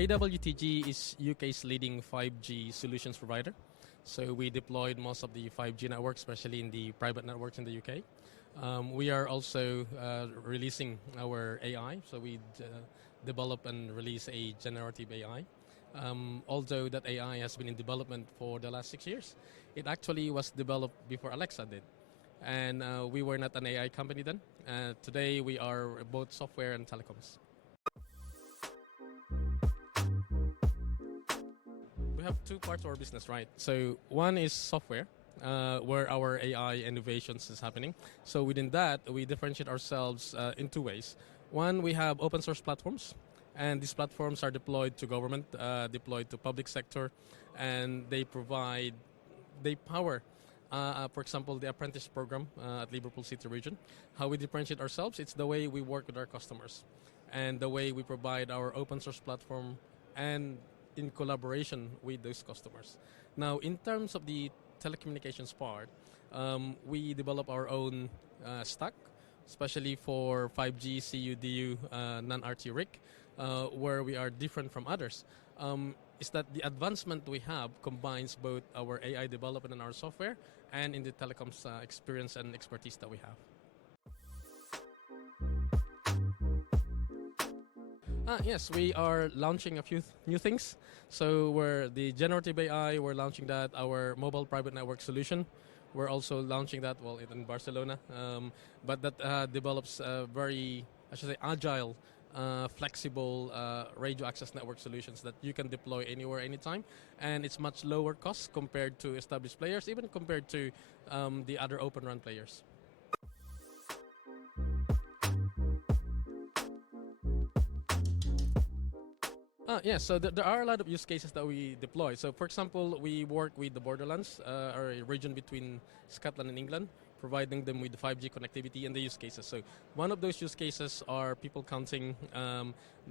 AWTG is UK's leading 5G solutions provider. So we deployed most of the 5G networks, especially in the private networks in the UK. We are also releasing our AI. So we develop and release a generative AI. Although that AI has been in development for the last 6 years, it actually was developed before Alexa did. And we were not an AI company then. Today we are both software and telecoms. We have two parts of our business, right? So one is software, where our AI innovations is happening. So within that, we differentiate ourselves in two ways. One, we have open source platforms, and these platforms are deployed to government, deployed to public sector, and they power, for example, the apprentice program at Liverpool City Region. How we differentiate ourselves, it's the way we work with our customers and the way we provide our open source platform and in collaboration with those customers. Now, in terms of the telecommunications part, we develop our own stack, especially for 5G, CU, non-RT RIC, where we are different from others. Is that the advancement we have combines both our AI development and our software, and in the telecoms experience and expertise that we have. Yes, we are launching a few new things. So we're the generative AI, we're launching that, our mobile private network solution. We're also launching that, well, in Barcelona. But that develops very, I should say, agile, flexible radio access network solutions that you can deploy anywhere, anytime. And it's much lower cost compared to established players, even compared to the other Open RAN players. So there are a lot of use cases that we deploy. So, for example, we work with the borderlands, or a region between Scotland and England, providing them with 5G connectivity and the use cases. So, one of those use cases are people counting,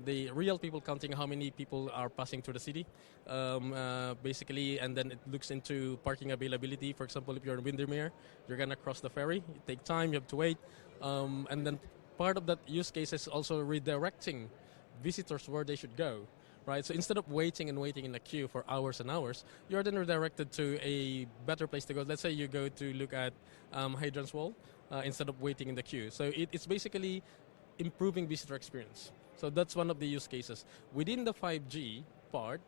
the real people counting how many people are passing through the city, basically, and then it looks into parking availability. For example, if you're in Windermere, you're going to cross the ferry. It takes time, you have to wait. And then part of that use case is also redirecting visitors where they should go. Right, so instead of waiting in a queue for hours and hours, you're then redirected to a better place to go. Let's say you go to look at Hadrian's Wall instead of waiting in the queue. So it's basically improving visitor experience. So that's one of the use cases. Within the 5G part,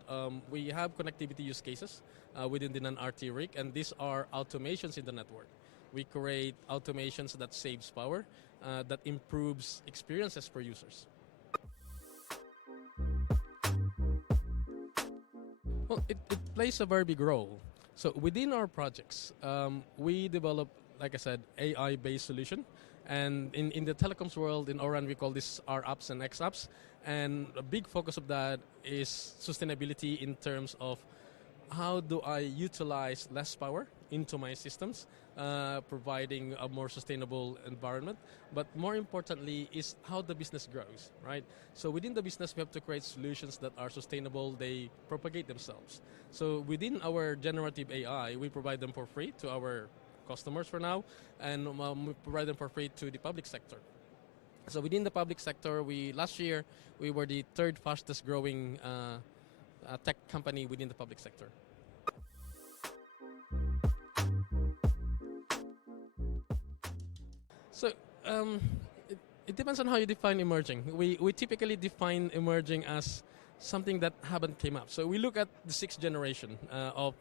we have connectivity use cases within the non-RT RIC, and these are automations in the network. We create automations that saves power, that improves experiences for users. Well, it plays a very big role. So within our projects, we develop, like I said, AI-based solution. And in the telecoms world, in ORAN, we call this R apps and X apps. And a big focus of that is sustainability in terms of how do I utilize less power into my systems, providing a more sustainable environment. But more importantly is how the business grows, right? So within the business, we have to create solutions that are sustainable, they propagate themselves. So within our generative AI, we provide them for free to our customers for now, and we provide them for free to the public sector. So within the public sector, last year, we were the third fastest growing tech company within the public sector. So it depends on how you define emerging. We typically define emerging as something that haven't came up. So we look at the sixth generation of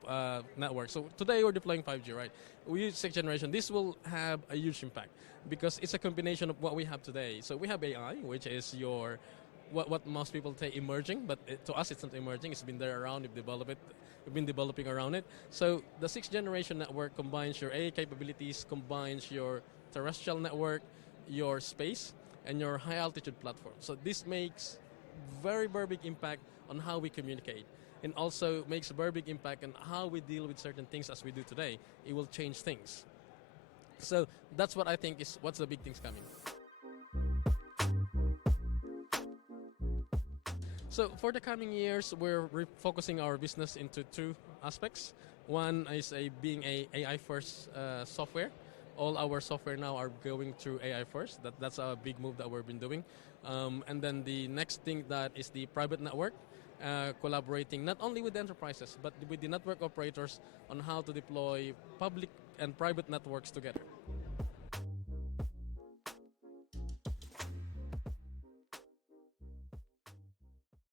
networks. So today we're deploying 5G, right? We use sixth generation. This will have a huge impact because it's a combination of what we have today. So we have AI, which is what most people say emerging, but to us it's not emerging. It's been there around. We've been developing around it. So the sixth generation network combines your AI capabilities, combines your terrestrial network, your space, and your high altitude platform. So this makes very, very big impact on how we communicate, and also makes a very big impact on how we deal with certain things as we do today. It will change things. So that's what I think is what's the big things coming. So for the coming years, we're refocusing our business into two aspects. One is being a AI first software. All our software now are going through AI first. That's a big move that we've been doing. And then the next thing that is the private network. collaborating not only with enterprises but with the network operators on how to deploy public and private networks together.